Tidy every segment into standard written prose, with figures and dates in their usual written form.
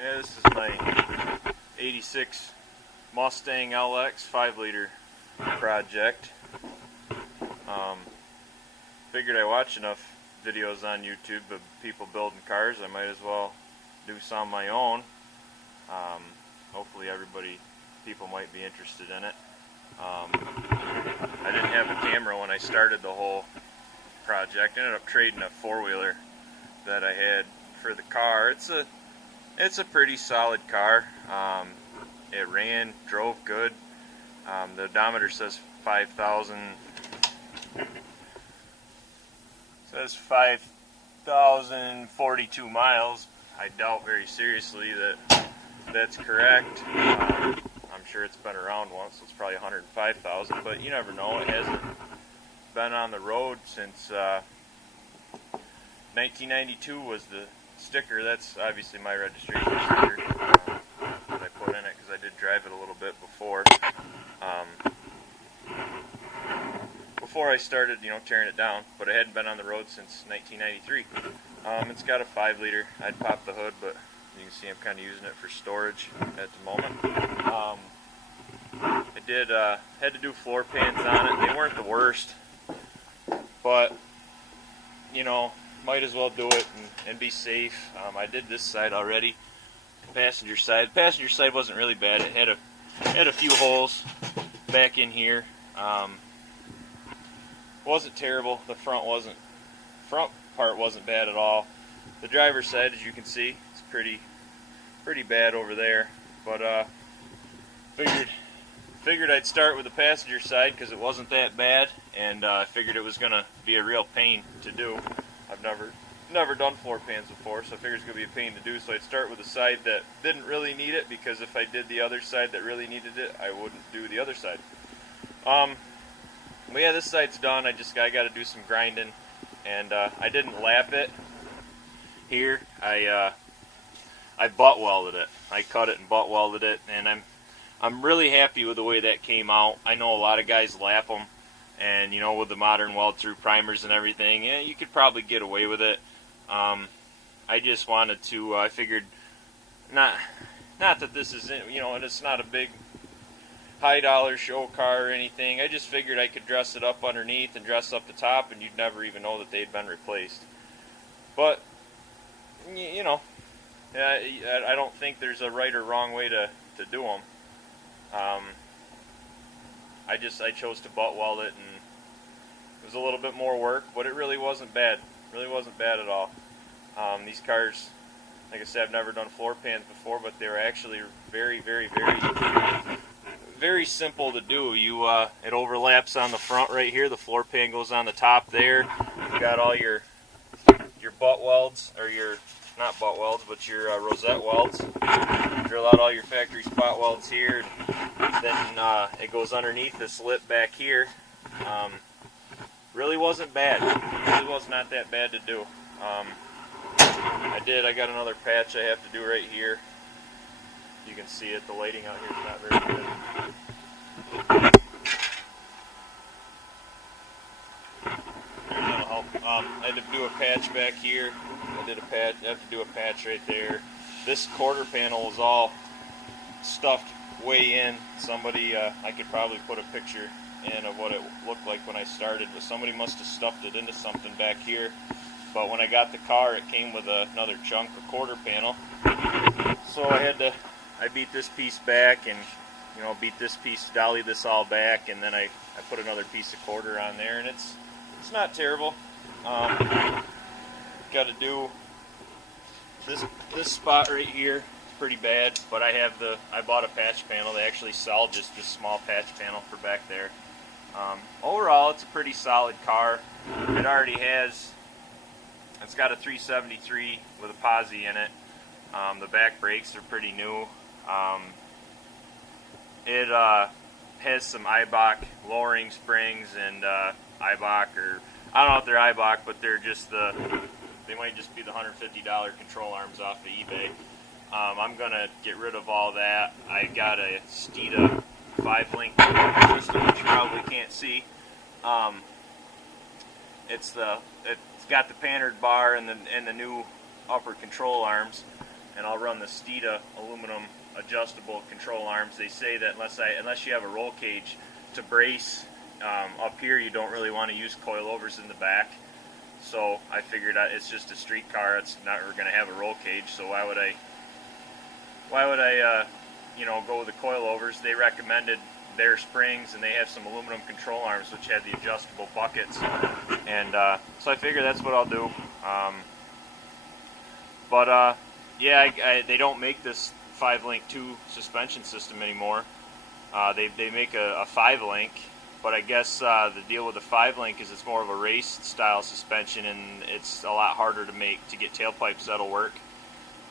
Yeah, this is my 86 Mustang LX 5-liter project. Figured I watch enough videos on YouTube of people building cars, I might as well do some of my own. Hopefully people might be interested in it. I didn't have a camera when I started the whole project. I ended up trading a 4-wheeler that I had for the car. It's a pretty solid car. It ran, drove good. The odometer says 5,042 miles. I doubt very seriously that that's correct. I'm sure it's been around once, so it's probably 105,000, but you never know. It hasn't been on the road since 1992 was the sticker. That's obviously my registration sticker that I put in it because I did drive it a little bit before. Before I started, tearing it down, but it hadn't been on the road since 1993. It's got a 5-liter. I'd pop the hood, but you can see I'm kind of using it for storage at the moment. I had to do floor pans on it. They weren't the worst, but might as well do it and be safe. I did this side already. Passenger side wasn't really bad. It had a few holes back in here. Wasn't terrible. The front part wasn't bad at all. The driver's side, as you can see, is pretty bad over there. But figured I'd start with the passenger side because it wasn't that bad, and I figured it was gonna be a real pain to do. I've never done floor pans before, so I figured it's gonna be a pain to do. So I'd start with the side that didn't really need it, because if I did the other side that really needed it, I wouldn't do the other side. But yeah, this side's done. I got to do some grinding, and I didn't lap it here. I butt welded it. I cut it and butt welded it, and I'm really happy with the way that came out. I know a lot of guys lap them, and with the modern weld-through primers and everything, yeah, you could probably get away with it. I just wanted to. I figured not that this isn't, and it's not a big high-dollar show car or anything. I just figured I could dress it up underneath and dress up the top, and you'd never even know that they'd been replaced. But I don't think there's a right or wrong way to do them. I chose to butt weld it, and it was a little bit more work, but it really wasn't bad. Really wasn't bad at all. These cars, like I said, I've never done floor pans before, but they were actually very, very, very, very simple to do. It overlaps on the front right here. The floor pan goes on the top there. You got all your butt welds, or not butt welds, but your rosette welds. Drill out all your factory spot welds here. Then it goes underneath this lip back here. Really wasn't bad. Really was not that bad to do. I got another patch I have to do right here. You can see it. The lighting out here is not very good. That'll help. I had to do a patch back here. I have to do a patch right there. This quarter panel was all stuffed way in. Somebody, I could probably put a picture in of what it looked like when I started, but somebody must have stuffed it into something back here. But when I got the car, it came with another chunk of quarter panel. So I beat this piece back, and beat this piece, dolly this all back, and then I put another piece of quarter on there, and it's not terrible. Got to do this spot right here. It's pretty bad, but I bought a patch panel. They actually sell just this small patch panel for back there. Overall, it's a pretty solid car. It's got a 373 with a posi in it. The back brakes are pretty new. It has some Eibach lowering springs and Eibach, or I don't know if they're Eibach, but they might just be the $150 control arms off of eBay. I'm gonna get rid of all that. I got a Steeda 5-link system, which you probably can't see. It's got the pannered bar and the new upper control arms, and I'll run the Steeda aluminum adjustable control arms. They say that unless you have a roll cage to brace up here, you don't really want to use coilovers in the back. So I figured it's just a street car. It's not going to have a roll cage. So why would I go with the coilovers? They recommended their springs, and they have some aluminum control arms which have the adjustable buckets, and so I figure that's what I'll do. Yeah, they don't make this 5-link 2 suspension system anymore. They make a 5-link, but I guess the deal with the 5-link is it's more of a race style suspension, and it's a lot harder to get tailpipes that'll work.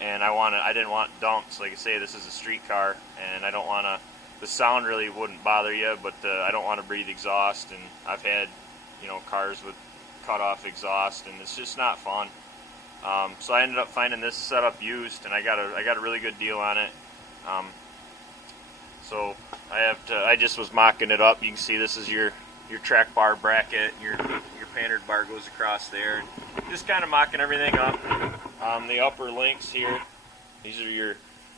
And I didn't want dumps. Like I say, this is a street car, and I don't want to. The sound really wouldn't bother you, but I don't want to breathe exhaust. And I've had, cars with cut off exhaust, and it's just not fun. So I ended up finding this setup used, and I got a really good deal on it. So I just was mocking it up. You can see this is your track bar bracket. Your pandered bar goes across there. Just kind of mocking everything up. The upper links here, these are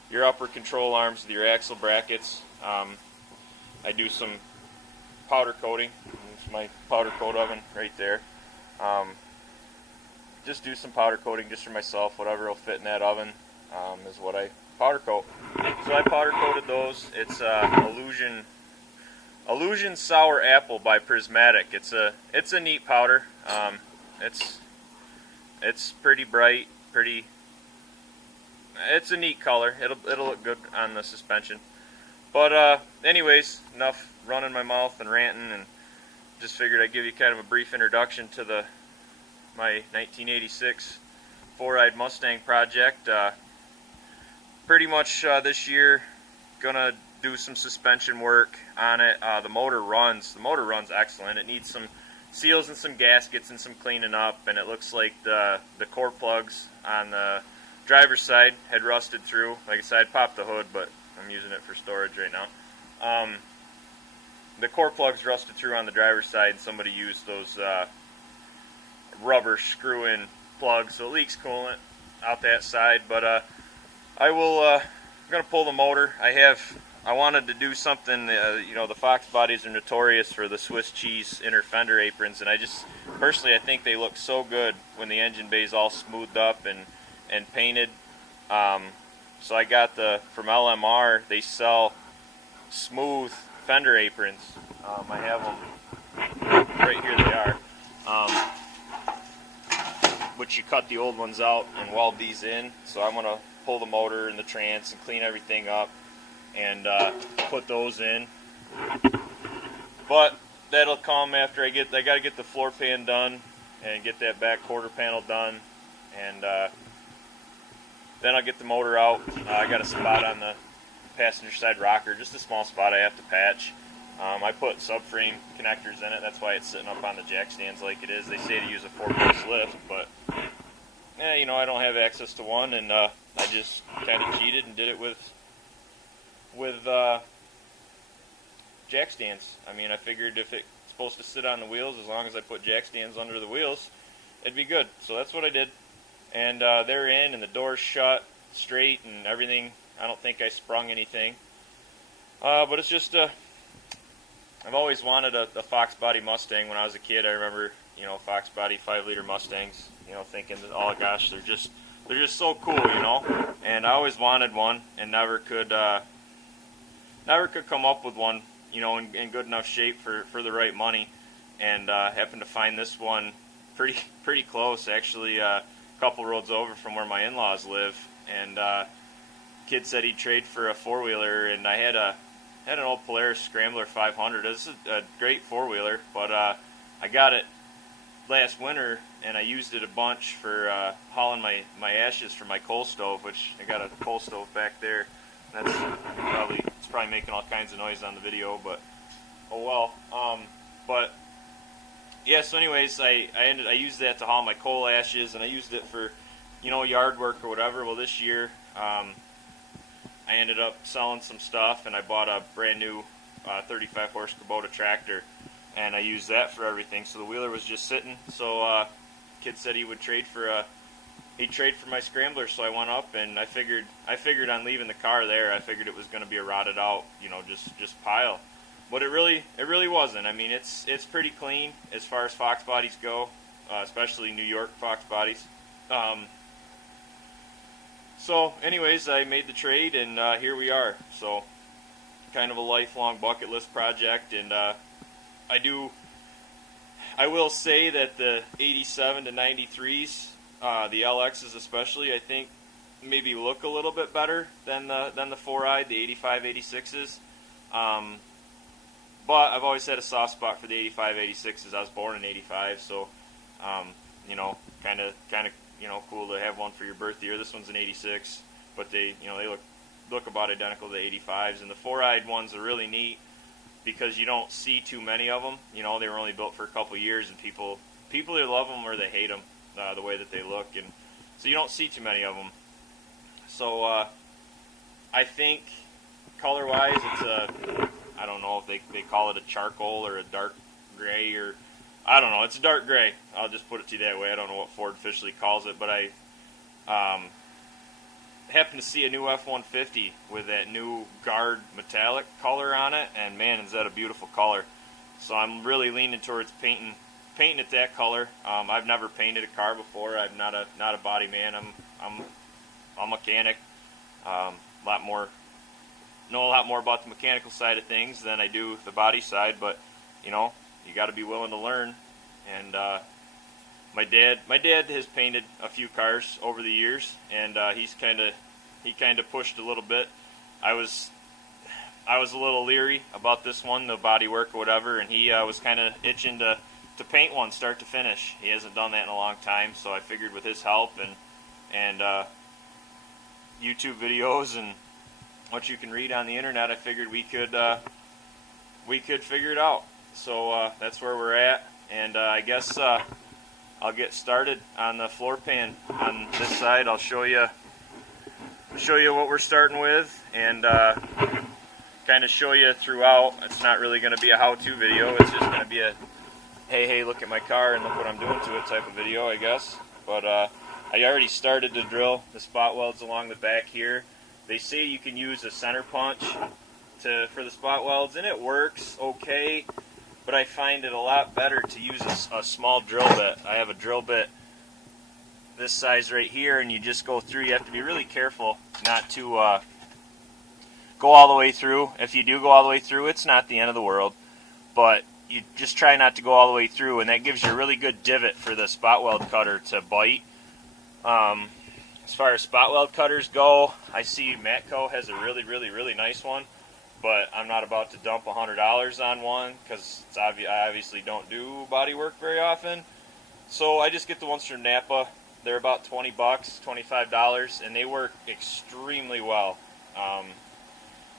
your upper control arms with your axle brackets. I do some powder coating. There's my powder coat oven right there. Just do some powder coating just for myself. Whatever will fit in that oven is what I powder coat. So I powder coated those. It's Illusion Sour Apple by Prismatic. It's a neat powder. It's pretty bright, it's a neat color. It'll look good on the suspension. But anyways, enough running my mouth and ranting, and just figured I'd give you kind of a brief introduction to my 1986 four-eyed Mustang project. Pretty much this year, gonna do some suspension work on it. The motor runs excellent. It needs some seals and some gaskets and some cleaning up, and it looks like the core plugs on the driver's side had rusted through. Like I said, I popped the hood, but I'm using it for storage right now. The core plugs rusted through on the driver's side, and somebody used those rubber screw-in plugs, so it leaks coolant out that side. But I'm gonna pull the motor. I wanted to do something. The Fox bodies are notorious for the Swiss cheese inner fender aprons, and I think they look so good when the engine bay's all smoothed up and painted. So I got from LMR. They sell smooth fender aprons. I have them right here. They are. Which you cut the old ones out and weld these in. So I'm gonna pull the motor and the trans and clean everything up and put those in. But that'll come after I gotta get the floor pan done and get that back quarter panel done, and then I'll get the motor out. I got a spot on the passenger side rocker, just a small spot I have to patch. I put subframe connectors in it. That's why it's sitting up on the jack stands like it is. They say to use a 4-post lift, but I don't have access to one, and I just kind of cheated and did it with jack stands. I figured if it's supposed to sit on the wheels, as long as I put jack stands under the wheels, it'd be good. So that's what I did. And they're in, and the door's shut straight and everything. I don't think I sprung anything. But it's just I've always wanted a Fox body Mustang. When I was a kid, I remember, Fox body 5-liter Mustangs, thinking that, oh gosh, they're just so cool, And I always wanted one and never could come up with one, in good enough shape for the right money. And happened to find this one pretty close, actually, a couple roads over from where my in-laws live. And kid said he'd trade for a 4-wheeler, and I had an old Polaris Scrambler 500. This is a great 4-wheeler, but I got it last winter, and I used it a bunch for hauling my ashes for my coal stove, which I got a coal stove back there. It's probably making all kinds of noise on the video, but oh well. But yeah, so anyways, I used that to haul my coal ashes, and I used it for yard work or whatever. Well, this year I ended up selling some stuff, and I bought a brand new 35 horse Kubota tractor, and I used that for everything. So the wheeler was just sitting. So kid said he would trade for a he'd trade for my scrambler, so I went up and I figured on leaving the car there, I figured it was going to be a rotted out, just pile. But it really wasn't. I mean, it's pretty clean as far as Fox bodies go, especially New York Fox bodies. So anyways, I made the trade, and here we are. So kind of a lifelong bucket list project, and I will say that the 87 to 93s, the LXs especially, I think maybe look a little bit better than the 4-eyed, the 85, 86s. But I've always had a soft spot for the 85, 86s. I was born in 85, so kind of cool to have one for your birth year. This one's an 86, but they look about identical to the 85s. And the 4-eyed ones are really neat because you don't see too many of them. They were only built for a couple years, and people either love them or they hate them, the way that they look, and so you don't see too many of them. So I think color-wise, it's I don't know if they call it a charcoal or a dark gray, or I don't know. It's a dark gray. I'll just put it to you that way. I don't know what Ford officially calls it, but I happened to see a new F-150 with that new guard metallic color on it, and man, is that a beautiful color. So I'm really leaning towards painting it that color. I've never painted a car before. I'm not a body man. I'm a mechanic. Know a lot more about the mechanical side of things than I do the body side, but you got to be willing to learn. And my dad has painted a few cars over the years, and he kind of pushed a little bit. I was a little leery about this one, the body work or whatever, and he was kind of itching to paint one start to finish. He hasn't done that in a long time, so I figured with his help and YouTube videos and what you can read on the internet, I figured we could figure it out. So that's where we're at, and I guess I'll get started on the floor pan on this side. I'll show you what we're starting with, and kind of show you throughout. It's not really going to be a how-to video. It's just going to be a hey, look at my car and look what I'm doing to it type of video, I guess. But I already started to drill the spot welds along the back here. They say you can use a center punch for the spot welds, and it works okay, but I find it a lot better to use a small drill bit. I have a drill bit this size right here, and you just go through. You have to be really careful not to go all the way through. If you do go all the way through, it's not the end of the world, but you just try not to go all the way through, and that gives you a really good divot for the spot weld cutter to bite. As far as spot weld cutters go, I see Matco has a really nice one, but I'm not about to dump $100 on one because I obviously don't do body work very often. So I just get the ones from Napa. They're about $20, $25, and they work extremely well.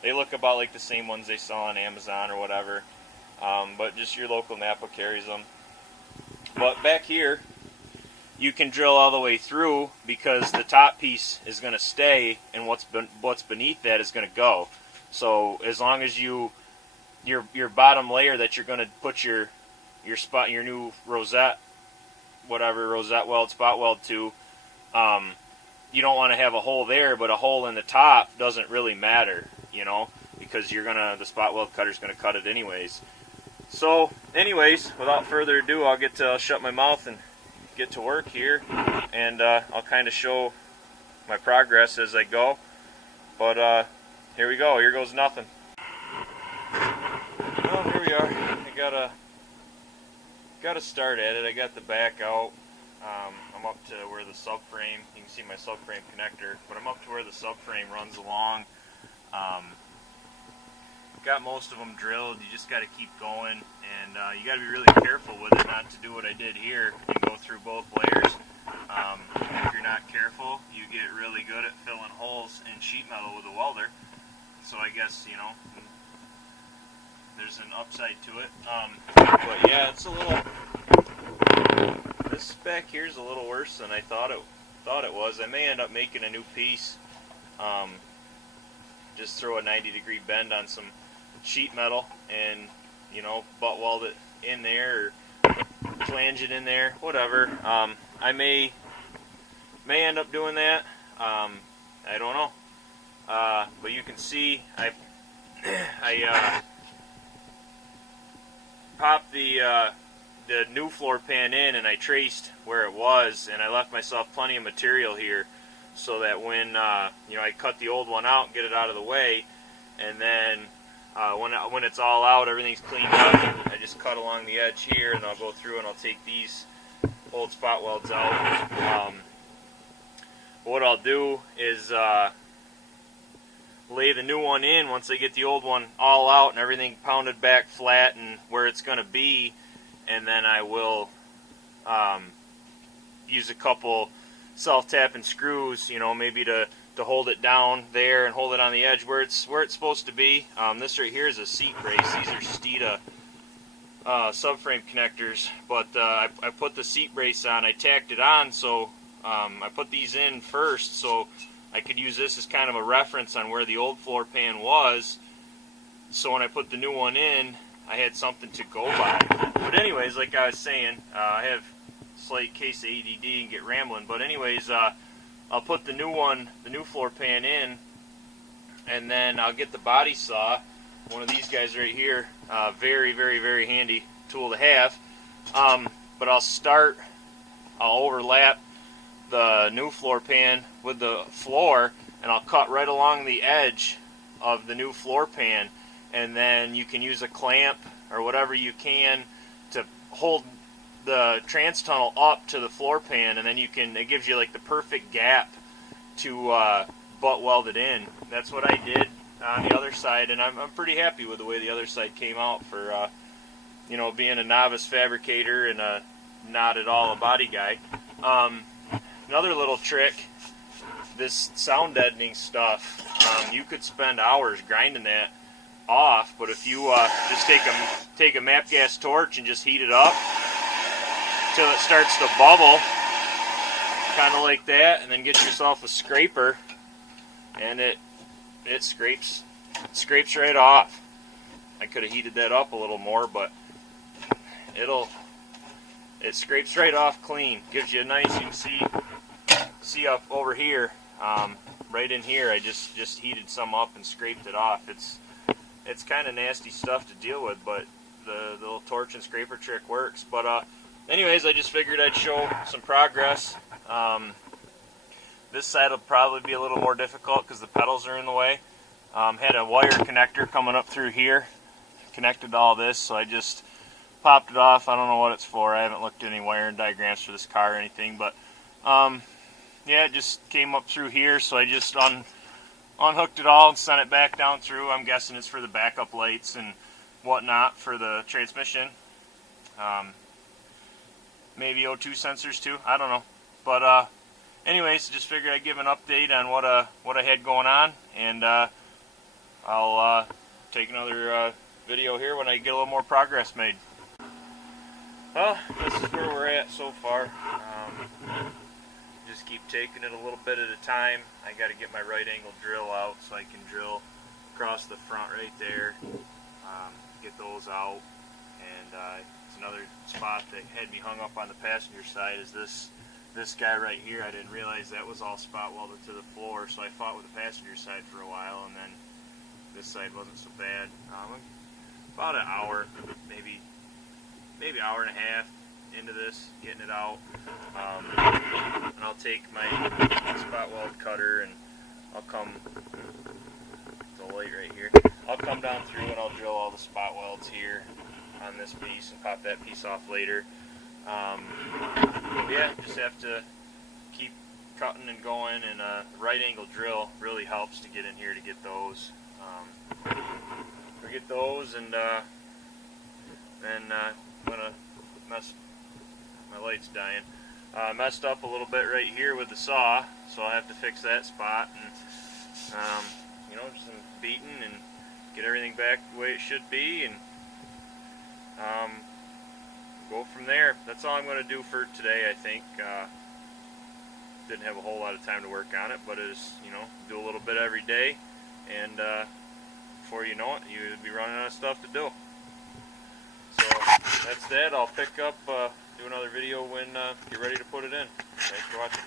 They look about like the same ones they sell on Amazon or whatever, but just your local Napa carries them. But back here, you can drill all the way through because the top piece is going to stay, and what's beneath that is going to go. So as long as your bottom layer that you're going to put your new rosette weld, spot weld to, you don't want to have a hole there, but a hole in the top doesn't really matter, because the spot weld cutter's going to cut it anyways. So anyways, without further ado, I'll shut my mouth and get to work here, and I'll kind of show my progress as I go. But here we go. Here goes nothing. Well, here we are. I gotta start at it. I got the back out. I'm up to where the subframe. You can see my subframe connector, but I'm up to where the subframe runs along. Got most of them drilled. You just got to keep going, and you got to be really careful with it not to do what I did here and go through both layers. If you're not careful, you get really good at filling holes in sheet metal with a welder. So I guess, there's an upside to it. But yeah, it's a little. This back here is a little worse than I thought it was. I may end up making a new piece. Just throw a 90-degree bend on some sheet metal and butt weld it in there or flange it in there, whatever. I may may end up doing that. I don't know. But you can see I popped the new floor pan in, and I traced where it was, and I left myself plenty of material here so that when you know, I cut the old one out and get it out of the way, and then when it's all out, everything's cleaned up, I just cut along the edge here, and I'll go through and I'll take these old spot welds out. What I'll do is lay the new one in once I get the old one all out and everything pounded back flat and where it's going to be, and then I will use a couple self-tapping screws, you know, maybe to hold it down there and hold it on the edge where it's supposed to be. This right here is a seat brace. These are Steeda subframe connectors, but I put the seat brace on. I tacked it on, so I put these in first so I could use this as kind of a reference on where the old floor pan was, so when I put the new one in, I had something to go by. But anyways, like I was saying, I have a slight case of ADD and get rambling, but anyways, I'll put the new floor pan in, and then I'll get the body saw, one of these guys right here, very, very, very handy tool to have. But I'll overlap the new floor pan with the floor, and I'll cut right along the edge of the new floor pan, and then you can use a clamp or whatever you can to hold the trans tunnel up to the floor pan, and then it gives you like the perfect gap to butt weld it in. That's what I did on the other side, and I'm pretty happy with the way the other side came out for you know, being a novice fabricator and not at all a body guy. Another little trick, this sound deadening stuff, you could spend hours grinding that off, but if you just take a MAP gas torch and just heat it up till it starts to bubble, kind of like that, and then get yourself a scraper, and it scrapes right off. I could have heated that up a little more, but it scrapes right off clean. Gives you a nice, you can see up over here, right in here, I just heated some up and scraped it off. It's kind of nasty stuff to deal with, but the little torch and scraper trick works. But anyways, I just figured I'd show some progress. This side will probably be a little more difficult because the pedals are in the way. Had a wire connector coming up through here, connected to all this, so I just popped it off. I don't know what it's for. I haven't looked at any wiring diagrams for this car or anything, but yeah, it just came up through here, so I just unhooked it all and sent it back down through. I'm guessing it's for the backup lights and whatnot for the transmission. Maybe O2 sensors too, I don't know. But anyways, just figured I'd give an update on what I had going on, and I'll take another video here when I get a little more progress made. Well, this is where we're at so far. Just keep taking it a little bit at a time. I got to get my right angle drill out so I can drill across the front right there, get those out. And it's another spot that had me hung up on the passenger side is this guy right here. I didn't realize that was all spot welded to the floor, so I fought with the passenger side for a while, and then this side wasn't so bad. About an hour, maybe hour and a half into this, getting it out. And I'll take my spot weld cutter and I'll come, the light right here, I'll come down through and I'll drill all the spot welds here on this piece and pop that piece off later. Yeah, just have to keep cutting and going, and a right angle drill really helps to get in here to get those. Get those, and then I'm gonna my light's dying. Messed up a little bit right here with the saw, so I'll have to fix that spot, and you know, just some beating and get everything back the way it should be, and go from there. That's all I'm going to do for today, I think. Didn't have a whole lot of time to work on it, but it's, you know, do a little bit every day, and before you know it, you'd be running out of stuff to do. So that's that. I'll pick up, do another video when you're ready to put it in. Thanks for watching.